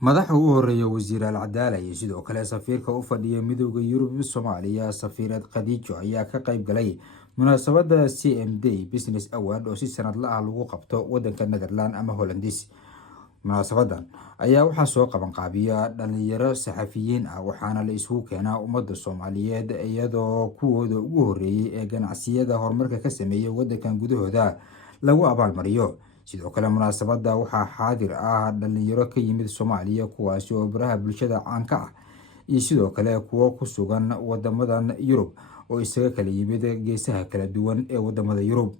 madaxa ugu horeeya wasiir al-Cadaala iyo sidoo kale safiirka u fadhiya midowda Yurub Soomaaliya safiirad Khadijo ayaa ka qayb galay munaasabada CMD Business Award oo si sanadle ah lagu qabto wadanka Netherland ama Hollandis. munaasabadan ayaa waxaa soo qaban qaabiya dhalinyaro saxafiyiin ah waxaana la isugu keenaa ummadda Soomaaliyeed iyadoo kuwooda ugu horeeyay ee ganacsiyada horumarka ka sameeyay wadankan gudahooda lagu abaalmariyo. sidoo kale munaasabada waxaa xaadir ah dhalinyaro ka yimid Soomaaliya kuwaasi oo baraha bulshada caan ka ah iyo sidoo kale kuwo ku sugan wadamadan Yurub oo isaga kala yimid geesaha kala duwan ee wadamada Yurub.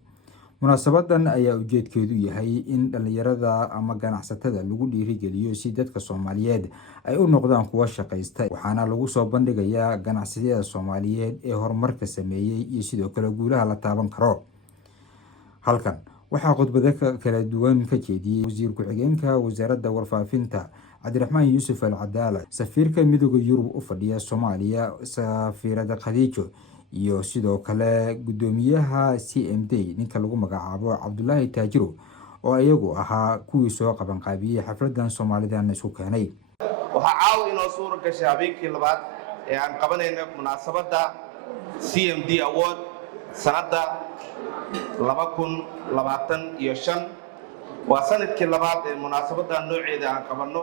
munaasabadan ayaa ujeedkeedu yahay in dhalinyarada ama ganacsatada lagu dhiirigeliyo si dadka Soomaaliyeed ay u noqdaan kuwa shaqaysta waxaana lagu soo bandhigayaa ganacsiyada Soomaaliyeed ee horumarka sameeyay iyo sidoo kale guulaha la taaban karo. halkan waxaa khudbado kala duwan ka jeediyay wasiir ku-xigeenka wasaaradda warfaafinta Cabdiraxmaan Yuusuf Al-Cadaala, safiirka midowda Yurub u fadhiya Soomaaliya safiirada Khadijo iyo sidoo kale gudoomiyaha CMD ninka lagu magacaabo Cabdullaahi Taajiro oo iyagu ahaa kuwii soo qaban qaabiyay xafladan Soomaalidan isku keenay. waxaa caawa inoo suura gashay habeenkii labaad ee aan qabanayno munaasabada CMD Award sanada 2025 waa sanadkii labaad ee munaasabadan nooceeda aan qabanno.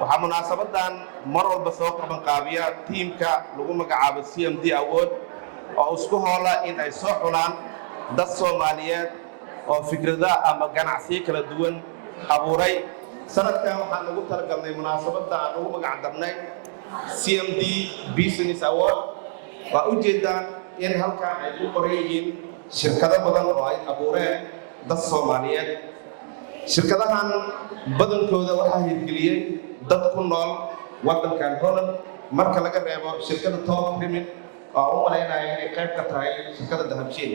waxaa munaasabadan mar walba soo qaban qaabiya tiimka lagu magacaabo CMD Award oo isku hoola in ay soo xulaan dad Soomaaliyeed oo fikrada ama ganacsiyo kala duwan abuuray. sanadkan waxaan ugu talagalnay munaasabada aan ugu magac darnay CMD Business Award. waa ujeedaan in halkan ay ku qoran yihiin shirkado badan oo ay abuureen dad Soomaaliyeed. shirkadahan badankooda waxaa hirgeliyay dad ku nool wadankan Holland marka laga reebo shirkada Top Remit oo u maleynaya inay qayb ka tahay shirkada Dahabshiil.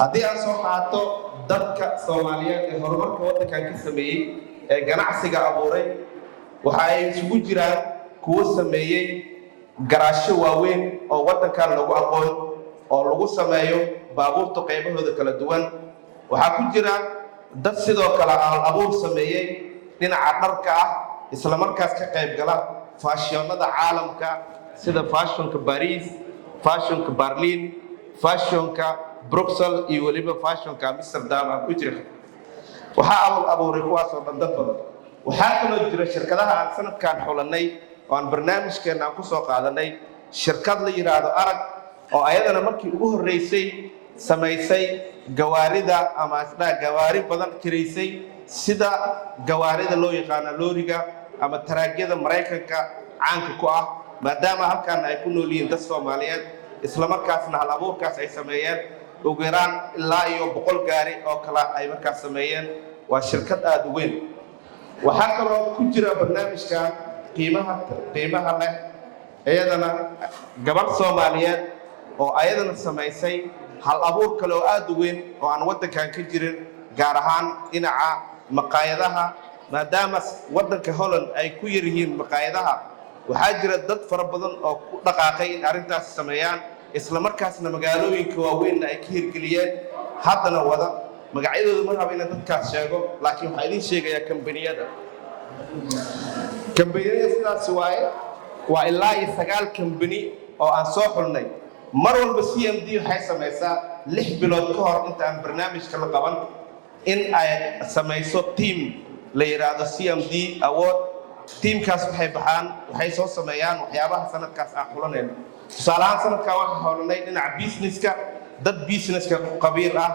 haddii aan soo qaato dadka Soomaaliyeed ee horumarka wadankan ka sameeyay ee ganacsiga abuuray waxa ay isugu jiraan kuwo sameeyay garaasho waaweyn oo wadankan lagu aqoon oo lagu sameeyo baabuurta qaybahooda kala duwan. waxaa ku jira dad sidoo kale abuur sameeyay dhinaca dharka ah isla markaas ka qayb gala faashiyonada caalamka sida fashionka Paris, fashionka Berlin, fashionka Brussels iyo waliba fashionka Amsterdam ku jira. waxaa abuuray kuwaas oo dhan dad badan. waxaa kaloo jira shirkadaha aan sanadkan xulanay oo aan barnaamijkeena ku soo qaadanay shirkad la yiraahdo Arag oo ayadana markii ugu horeysay samaysay gawaarida ama gawaari badan kireysay sida gawaarida loo yaqaan looriga ama taraagyada Mareykanka caanka ku ah maadaama halkan ay ku nool yihiin dad Soomaaliyeed isla markaasna hal abuurkaas ay sameeyeen ugu yaraan ilaa iyo 100 gaari oo kala ay markaas sameeyeen. waa shirkad aad u weyn. waxaa kaloo ku jira barnaamijka qiimaha leh ayadana gabar Soomaaliyeed oo ayadana samaysay hal abuur kale oo aad u weyn oo aan wadankan ka jirin gaar ahaan dhinaca maqaayadaha maadaama wadanka Holland ay ku yar yihiin maqaayadaha. waxaa jira dad fara badan oo ku dhaqaaqay in arrintaas sameeyaan isla markaasna magaalooyinka waaweyn ay ka hirgeliyeen haddana wada magacyadooda ma rabo inaan dadkaas sheego laakiin waxaa idin sheegayaa kambaniyada sidaas waaye waa ilaa iyo 9 kambani oo aan soo xulnay. mar walba CMD waxay samaysaa 6 bilood ka hor inta aan barnaamijka la qaban in ay samayso team la yiraahdo CMD Award. teamkaas waxay soo sameeyaan waxyaabaha sanadkaas aan xulanayno. tusaale ahaan sanadkan waxaan xulanay dhinaca businesska dad businesska qabiir ah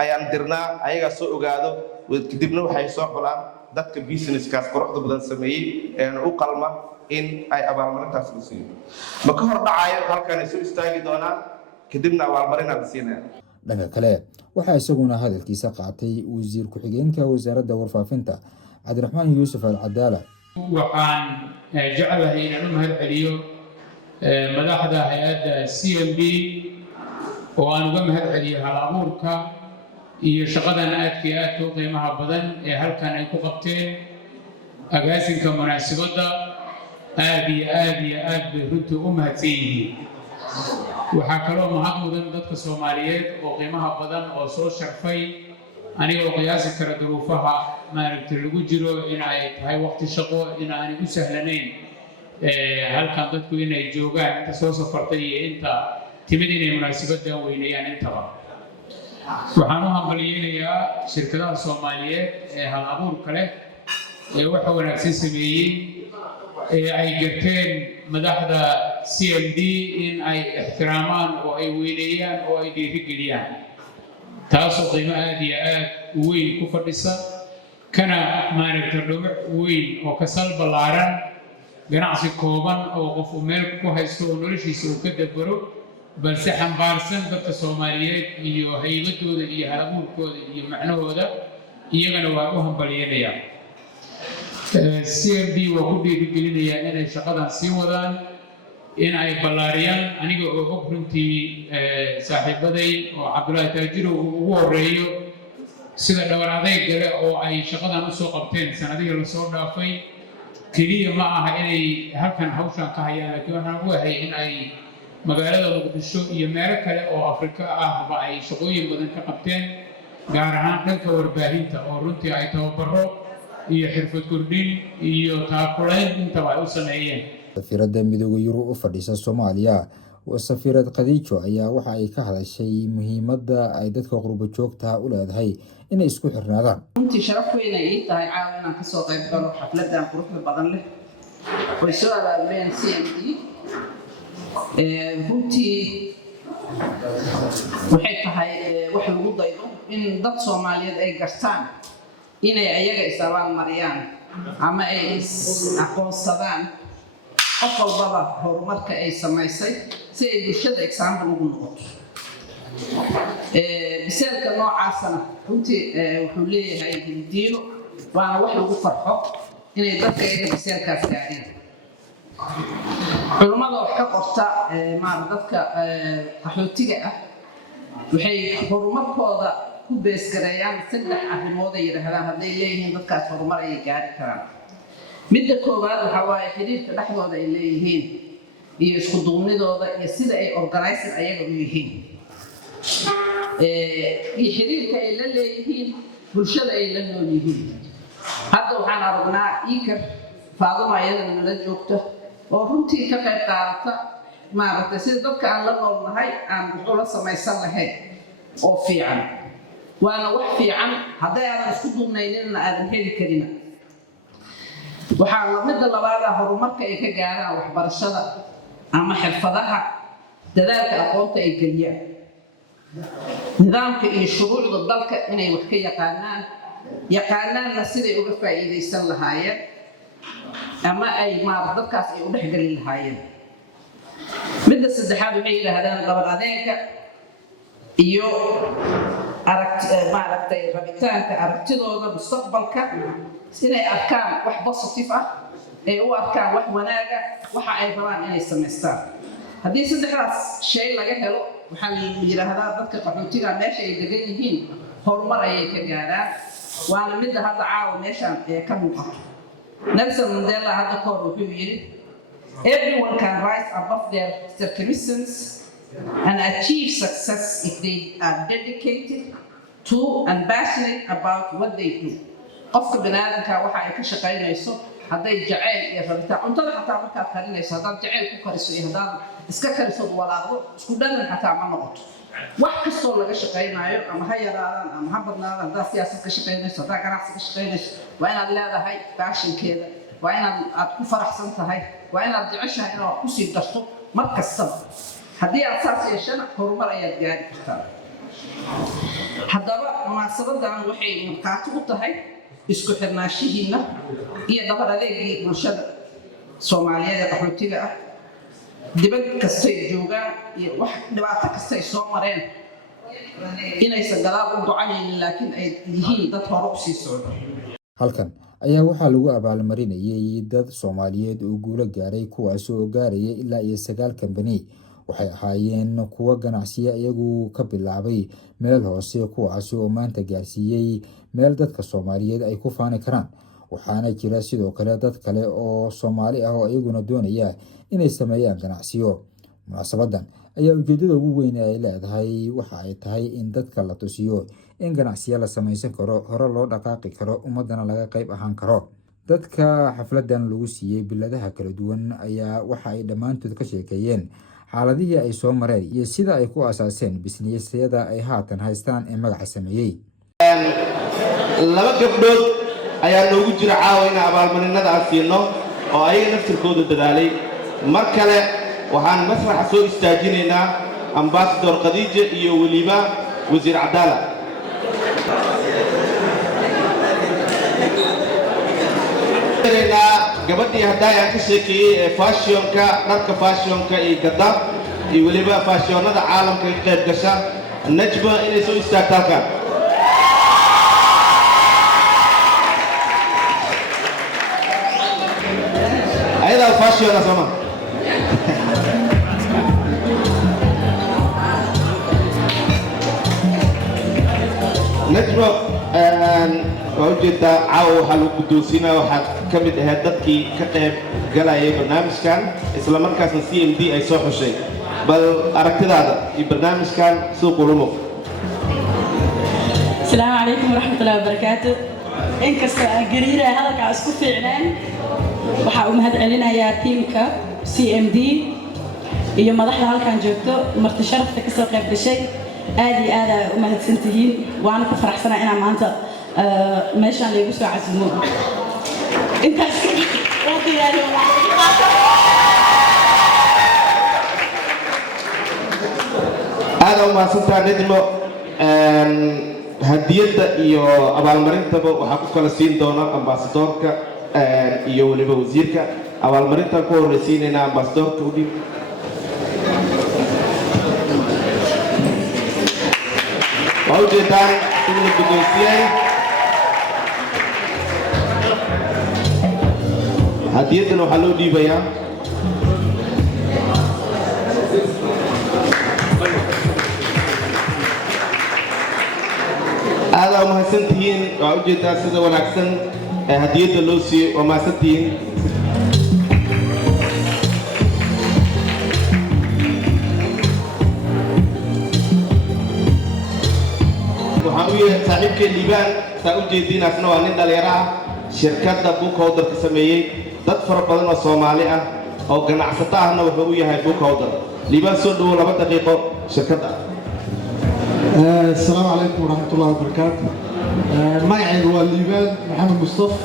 ayaan dirnaa ayaga soo ogaado kadibna waxay soo xulaan dadka businesskaas quruxda badan sameeyay ee u qalma in ay abaalmarintaas u siiyo. ma ka hor dhacayo halkan ay soo istaagi doonaan kadibna abaalmarinta la siinaya. dhanka kale waxaa isaguna hadalkiisa qaatay wasiir ku-xigeenka wasaaradda warfaafinta Cabdiraxmaan Yuusuf Al-Cadaala. waxaan jeclahay inaan u mahadceliyo madaxda hay'adda CMD oo aan uga mahadceliyo hal abuurka iyo shaqadan aadka u qiimaha badan ee halkan ay ku qabteen. agaasinka munaasabada aad bay runtii u mahadsan yihiin. waxaa kaloo mahad mudan dadka Soomaaliyeed oo qiimaha badan oo soo sharfay anigoo qiyaasi kara duruufaha maaragtay lagu jiro in ay tahay waqti shaqo in aanay u sahlanayn halkan dadku inay joogaan inta soo safartay iyo inta timid inay munaasabaddan weyneeyaan intaba waxaan u hambaliyeynayaa shirkadaha Soomaaliyeed ee hal abuurka leh ee waxa wanaagsan sameeyay ee ay garteen madaxda CMD in ay ixtiraamaan oo ay weyneeyaan oo ay dhiirigeliyaan taasoo qiimo aad iyo aad u weyn ku fadhisa kana maaragtay dhumac weyn oo ka sal ballaaran ganacsi kooban oo qof meel ku haysto oo noloshiisa uu ka dabaro balse xambaarsan dadka Soomaaliyeed iyo haybadooda iyo halabuurkooda iyo macnahooda iyagana waa u hambalyeynaya CMD waa ku dhiirigelinaya inay shaqadan sii wadaan in ay ballaariyaan aniga oo og runtii saaxiibaday oo Cabdullaahi Taajiro ugu horeeyo sida dhabar adeeg gale oo ay shaqadan u soo qabteen sanadihii la soo dhaafay kaliya ma aha inay halkan hawshan ka hayaan laakiin waxaan u ahay in ay magaalada Muqdisho iyo meelo kale oo Afrika ahba ay shaqooyin badan ka qabteen gaar ahaan dhanka warbaahinta oo runtii ay tababaro iyo xirfad kordhin iyo taakulayn intaba ay u sameeyeen safiiradda midowga Yurub u fadhisa Soomaaliya safiirad Khadiijo ayaa waxa ay ka hadashay muhiimadda ay dadka qurbo joogta u leedahay inay isku xirnaadaan runtii sharaf weyn ay tahay caawinaan ka soo qayb galo xafladan quruxda badan leh oo soo abaabeen CMD runtii waxay tahay wax lagu daydo in dad Soomaaliyeed ay gartaan inay ayaga isaabaan mariyaan ama ay aqoonsadaan qof walbaba horumarka ay samaysay si ay bulshada example ugu noqoto biseelka noocaasana runtii wuxuu leeyahay diino waana wax lagu farxo inay dadka iyaga biseelkaas gaareen culimada wax ka qorta dadka qaxootiga ah waxay horumarkooda ku beesgareeyaan 3 arrimood ay yiraahdaan hadday leeyihiin dadkaas horumar ay gaari karaan midda koowaad waxa waaye xiriirka dhexdooda ay leeyihiin iyo isku duubnidooda iyo sida ay organizing ayaga u yihiin iyo xiriirka ay la leeyihiin bulshada ay la nool yihiin hadda waxaan aragnaa Iker Faaduma ayadana nala joogta oo runtii ka qayb qaadata maaragtay sida dadka aan la noolnahay aan wuxuu la samaysan lahayn oo fiican waana wax fiican hadday aadan isku duubnaynina aadan heli karina waxaa midda labaad horumarka ay ka gaaraan waxbarashada ama xirfadaha dadaalka aqoonta ay geliyaan nidaamka iyo shuruucda dalka inay wax ka yaqaanaanna siday uga faa'iidaysan lahaayeen ama ay dadkaas ay u dhexgali lahaayeen midda saddexaad waxay yidhaahdaan dhabar adeega iyo rabitaanka aragtidooda mustaqbalka inay arkaan wax positive ah ay u arkaan wax wanaaga waxa ay rabaan inay samaystaan haddii saddexdaas shay laga helo waxaa la yiraahdaa dadka qaxootiga meesha ay degan yihiin horumar ayay ka gaaraan waana midda hadda caawa meeshaan ka muuqato Nelson Mandela hadda ka hor wuxuu yiri everyone can rise above their circumstances and achieve success if they are dedicated to and passionate about what they do qofka banaadamka waxa ay ka shaqaynayso hadday jacayl iyo rabitaan cuntada xataa markaad karinayso haddaad jacayl ku kariso iyo haddaad iska kariso walaaqdo isku dhanan xataa ma noqoto wax kastoo laga shaqaynayo ama ha yaraadaan ama ha badnaadaan haddaad siyaasad ka shaqaynayso haddaad ganacsi ka shaqaynayso waa inaad leedahay baashinkeeda waa inaad ku faraxsan tahay waa inaad jeceshahay inaad wax kusii darto mar kastaba haddii aad saas yeeshana horumar ayaad gaari kartaa haddaba munaasabadan waxay markhaati u tahay isku xirnaanshihiina iyo dhabar adeegii bulshada Soomaaliyeed ee qaxootiga ah dibad kastay joogaan iyo wax dhibaato kastay soo mareen inaysan gadaal u gocanaynin laakiin ay yihiin dad hore u sii socda halkan ayaa waxaa lagu abaalmarinayay dad Soomaaliyeed oo guulo gaaray kuwaas oo gaaraya ilaa 9 kambani waxay ahaayeen kuwa ganacsiga iyagu ka bilaabay meel hoose kuwaas oo maanta gaarsiiyay meel dadka Soomaaliyeed ay ku faani karaan waxaana jira sidoo kale dad kale oo Soomaali ah oo iyaguna doonaya inay sameeyaan ganacsiyo munaasabadan ayaa ujeedada ugu weyn ay leedahay waxa ay tahay in dadka la tusiyo in ganacsiyo la samaysan karo, hore loo dhaqaaqi karo, ummadana laga qayb ahaan karo. Dadka xafladan lagu siiyey biladaha kala duwan ayaa waxa ay dhammaantood ka sheekeeyeen xaaladihii ay soo mareen iyo sida ay ku asaaseen bisnisyada ay haatan haystaan ee magaca sameeyey. laba gabdhood ayaa noogu jira caawa in abaalmarinada aan siino oo ayaga naftirkooda dadaalay. mar kale waxaan masraxa soo istaajinaynaa ambassador Khadija iyo waliba wasiir Cadaala. gabadhii hadda ayaan ka sheekeeyey ee fashionka, dharka fashionka iyo gadda iyo waliba fashionada caalamka ka qayb gasha, Najma inay soo istaagto halkan. ayada fashion sama Najma waa ujeedaa caawa waxaa lagu guddoonsiinaa waxaad ka mid ahayd dadkii ka qayb galayay barnaamijkan isla markaasna CMD ay soo xushay. bal aragtidaada iyo barnaamijkan suuq ulumo. Asalaamu calaykum waraxmatullaahi wabarakaatu. inkasta gariira hadalka isku fiicnaan waxaa u mahad celinayaa tiimka CMD iyo madaxda halkan joogto marti sharafta ka soo qayb gashay. aad iyo aad u mahadsantihiin, waana ku faraxsanahay inaan maanta meeshaan lagu soo casuumo. intaas waa diyaariyo aad u mahadsantahay Najmo. hadiyada iyo abaalmarintaba waxaa ku kala siin doona ambassadorka iyo waliba wasiirka. abaalmarinta ku horeysiinayna ambassadorka u dhib. waa ujeedaan in la guddoonsiiyey hadiyadan waxaa loo dhiibayaa aada u mahadsantihiin. waa ujeedaa sida wanaagsan ee hadiyada loo siiyey. waa mahadsantihiin. waxaan u yahay saaxiibkeen Liibaan. saa ujeediin asna waa nin dhalinyaro ah, shirkadda Bookholder ka sameeyey. dad fara badan oo Soomaali ah oo ganacsato ahna wuxuu u yahay Bookholder. Liibaan soo dhawow 2 daqiiqo shirkadda. السلام عليكم ورحمة الله وبركاته. معي والليبان محمد مصطفى.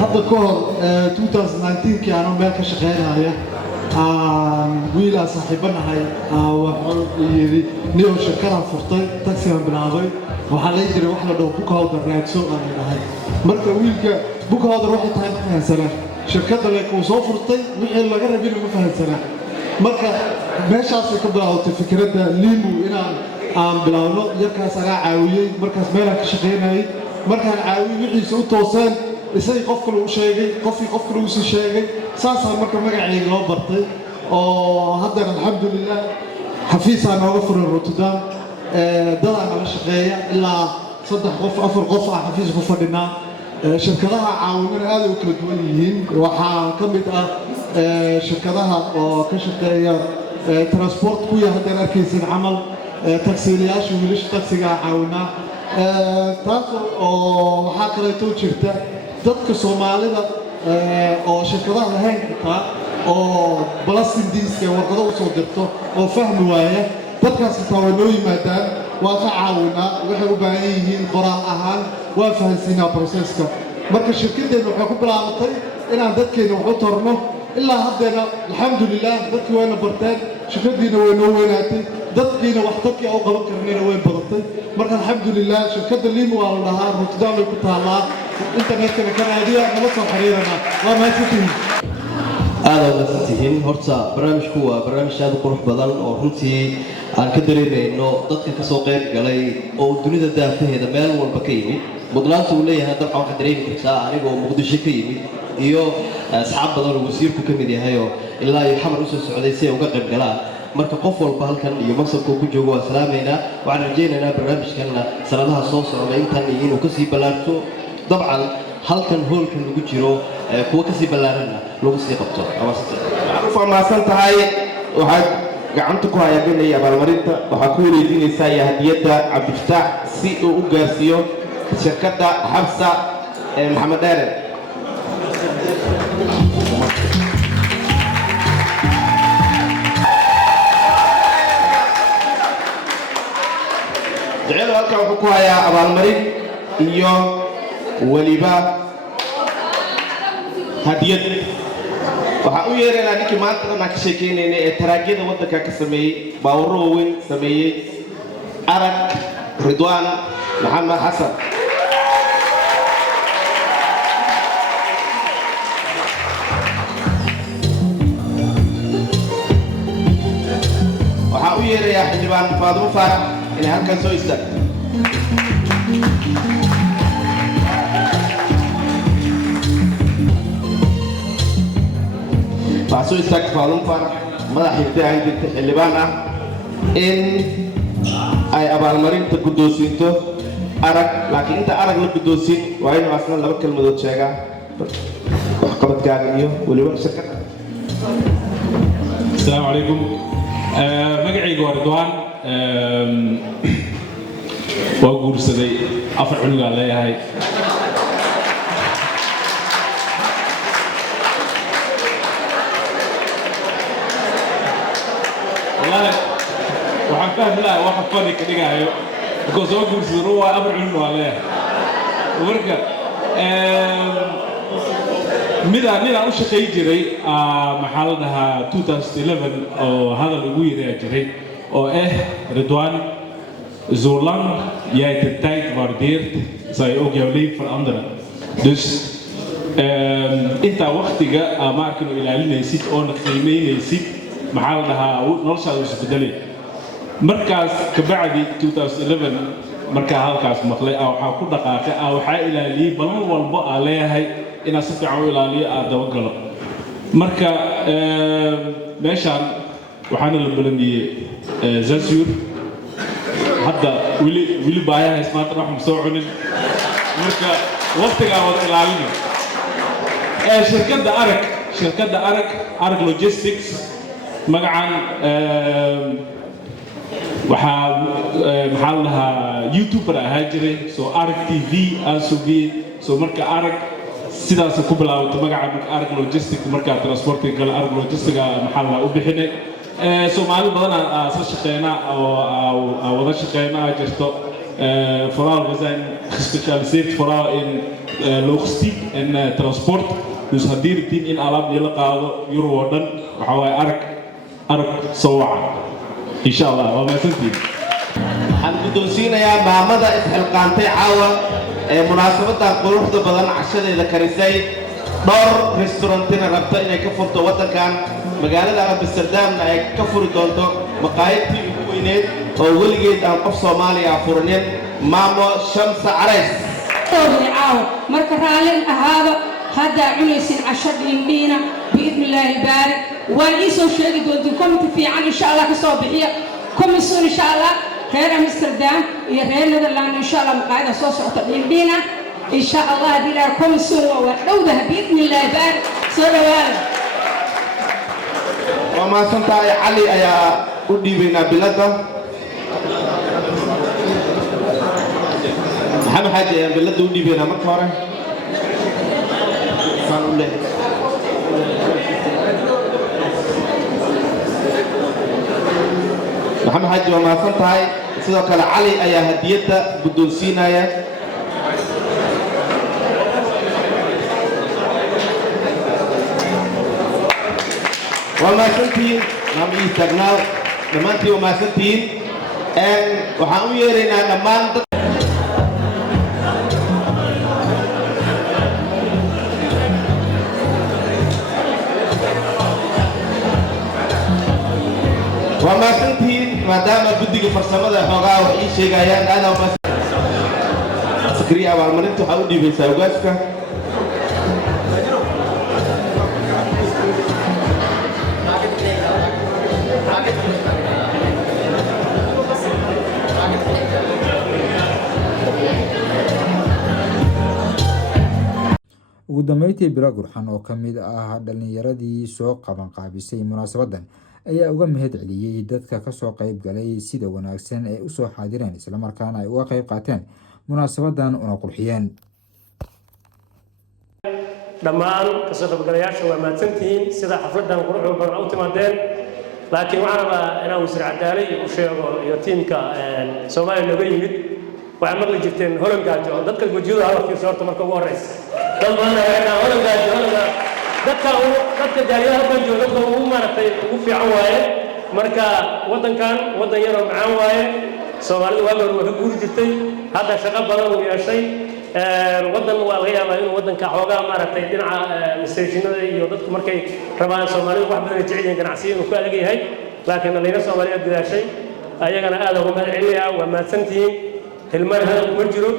هذا كور 2019 كانوا مالك شغالة هاي ويلا صاحبنا هاي وحول نيو شركة فرطي تاكسي من بناضي وحلا يجري وحلا دو بوك هذا رياكسو أنا هاي مركب ويلك بوك هذا واحد هاي مفهد سنة شركة اللي كوسو فرطي وحلا جرب يلو مفهد سنة مركب meeshaas ka bilaawtay fikradda liimu inaan bilaawno. yarkaas agaa caawiyey markaas meelaan ka shaqaynayay. markaan caawiyey wixiisa u tooseen isagii qofka lagu sheegay, qofka lagu sii sheegay. saasaa marka magacayga loo bartay oo haddana alxamdulilah xafiisaa nooga furan Rotterdam. dadaa nala shaqeeya ilaa 3 qof 4 qof ah xafiis ku fadhinaa. shirkadaha caawimana aad u kala duwan yihiin. waxaa ka mid ah shirkadaha oo ka shaqeeya transport ku yahay haddana arkaysan camal taksiilayaasha wiilasha taksiga caawinaa. taas oo waxaa kaleeto jirta dadka Soomaalida oo shirkadaha lahayn xitaa oo balastindiiska warqado u soo dirto oo fahmi waaya. dadkaas xitaa waa noo yimaadaan, waa ka caawinaa. waxay u baahan yihiin qoraal ahaan waa fahansiinaa proseska. marka shirkaddeena waxay ku bilaabatay inaan dadkeena wax u tarno. ilaa haddeena alxamdulilah dadkii wayna barteen, shirkaddiina way noo weynaatay, dadkiina wax dadkii u qaban karnayna way badatay. marka alxamdulilah shirkadda liimu waa la dhahaa, Rotterdam way ku taallaa. internetkana ka raadiya, nala soo xiriirana. waa mahadsantihiin. aad u mahadsantihiin. horta barnaamijku waa barnaamij aad u qurux badan oo runtii aan ka dareemayno dadka ka soo qayb galay oo dunida daafaheeda meel walba ka yimid. mudnaanta uu leeyahay dabcan waxaad dareemi kartaa anigoo Muqdisho ka yimid iyo asxaab badan oo wasiirku ka mid yahay oo ilaa iyo xamar u soo socday si ay uga qayb galaan. marka qof walba halkan iyo mansabka ku joogo waa salaameynaa. waxaan rajaynaynaa barnaamijkanna sanadaha soo socda intan iyo inuu kasii ballaarto. dabcan halkan hoolkan lagu jiro kuwa kasii ballaarana lagu sii qabto ku faahfaahsan tahay waxaad gacanta ku hayaaganaya abaalmarinta waxaa ku wareejinaysaa iyo hadiyadda cabdifataax si uu u gaarsiiyo shirkadda xabsa ee maxamed dheere jecel halkan wuxuu ku hayaa abaalmarin iyo weliba hadiyad waxaa u yeeraynaa ninkii maanta dhan aan ka sheekaynaynay ee taraagyada waddanka ka sameeyey baawurro waaweyn sameeyey arag ridwaan maxamed xasan waxaa u yeerayaa xildhibaan faadumo faarax inay halkan soo istaagto waxaa soo istaagta faadumo faarax madax xigtay aan jirta xildhibaan ah in ay abaalmarinta guddoonsiinto arag laakiin inta arag la guddoonsiin waa inuu asna laba kelmadood sheegaa waxqabadkaaga iyo weliba shirkadda السلام عليكم magacayga waa ridwaan waa guursaday 4 cunugaa leeyahay والله waxaan fahmi lahaa waxa fani ka dhigayo because waa guursaday waa 4 cunug waa leeyahay marka midaan u shaqay jiray maxaa la dhahaa 2011 oo hadal ugu yaraa jiray oo Ridwaan zolang jij de tijd waardeert zou je ook jouw leven veranderen dus intaa waqtiga markanu ilaalinaysid oo qiimeynaysid maxaa la dhahaa noloshaada is bedelay markaas ka bacdi 2011 markaa halkaas maqlay waxaa ku dhaqaaqay waxaa ilaaliyay balan walba aan leeyahay inaan si fiican u ilaaliyo aan dabagalo marka meeshaan waxaana la balamiyey Zazuur hadda wili baayaha ismaanta wax ma soo cunin marka waqtigaa wada ilaalino shirkadda arag logistics magacan waxaa maxaa la dhahaa youtuber ahaa jiray soo arag tv aan sugiyey soo marka arag sidaas ku bilaaway magaca arag logistics marka transporting kala arag logistics maxaa la u bixinay Soomaali badan aan soo shaqeynaa oo wada shaqeynaa jirto vooral we zijn gespecialiseerd vooral in logistiek en transport dus haddii rabtiin in alaab la qaado Euro oo dhan waxa way arag soo waca insha Allah waa maasantiin waxaan guddoonsiinayaa maamada isxilqaantay caawa ee munaasabadda quruxda badan cashadeeda karisay dhowr restaurantina rabta inay ka furto waddankan magaalada Amsterdamna ay ka furi doonto maqaayadtii ugu weyneed oo weligeed aan qof Soomaaliya furnin maamo Shamsa Carays marka raalin ahaaba hadda cunaysin casho dhiina biidni Ilaahi baarik waan isoo sheegi doontiin committee fiican insha Allah ka soo bixiya commission insha Allah reer Amsterdam iyo reer Netherlands insha Allah maqaayada soo socota dhiina insha Allah dila commission waa dhowdaha biidni Ilaahi baarik soo dhawaada وما سنت علي يا ودي بين بلده محمد حاجة يا بلده ودي بين مكفارة قالوا له محمد حاجة وما سنت هاي سيدك علي يا هديته بدون سينايا وما سنتين نعم يستغنى دمانتي وما سنتين ان waxaan u yeeraynaa dhammaan dad وما سنتين maadaama guddiga farsamada xoogaa wax ii sheegayaan ana ma sakriya abaalmarinta waxaa u dhiibaysaa ogaaska ugu dambeyntii Bilo Gurxan oo ka mid ah dhalinyaradii soo qaban qaabisay munaasabadan ayaa uga mahad celiyay dadka ka soo qayb galay sida wanaagsan ee u soo xaadireen isla markaana ay uga qayb qaateen munaasabadan una qurxiyeen. dhammaan kasoo qaybgalayaasha waa mahadsantihiin sida xafladan quruxda badan u timaadeen laakiin waxaan rabaa inaan wasiir cadaale u sheego iyo tiimka Soomaaliya looga yimid waxaa maqli jirteen Holland-gaajo oo dadka wajiyada hal fiirso horta marka ugu horeysa dad badan ayaa Holland-gaajo dadka jaariyada halkan jooga dadka ugu maaragtay ugu fiican waaye marka wadankan wadan yar oo macaan waaye Soomaalidu waa ka guuri jirtay hadda shaqo badan uu yeeshay wadan waa laga yaabaa inuu wadanka xoogaa maaragtay dhinaca masajinada iyo dadku markay rabaan Soomaalidu wax badan jecel yihiin ganacsiga inuu ku adag yahay laakiin dhalinyarada Soomaaliyeed gudaashay ayagana aad ugu mahad celinayaa waa mahadsantihiin hilmaan hada kuma jiro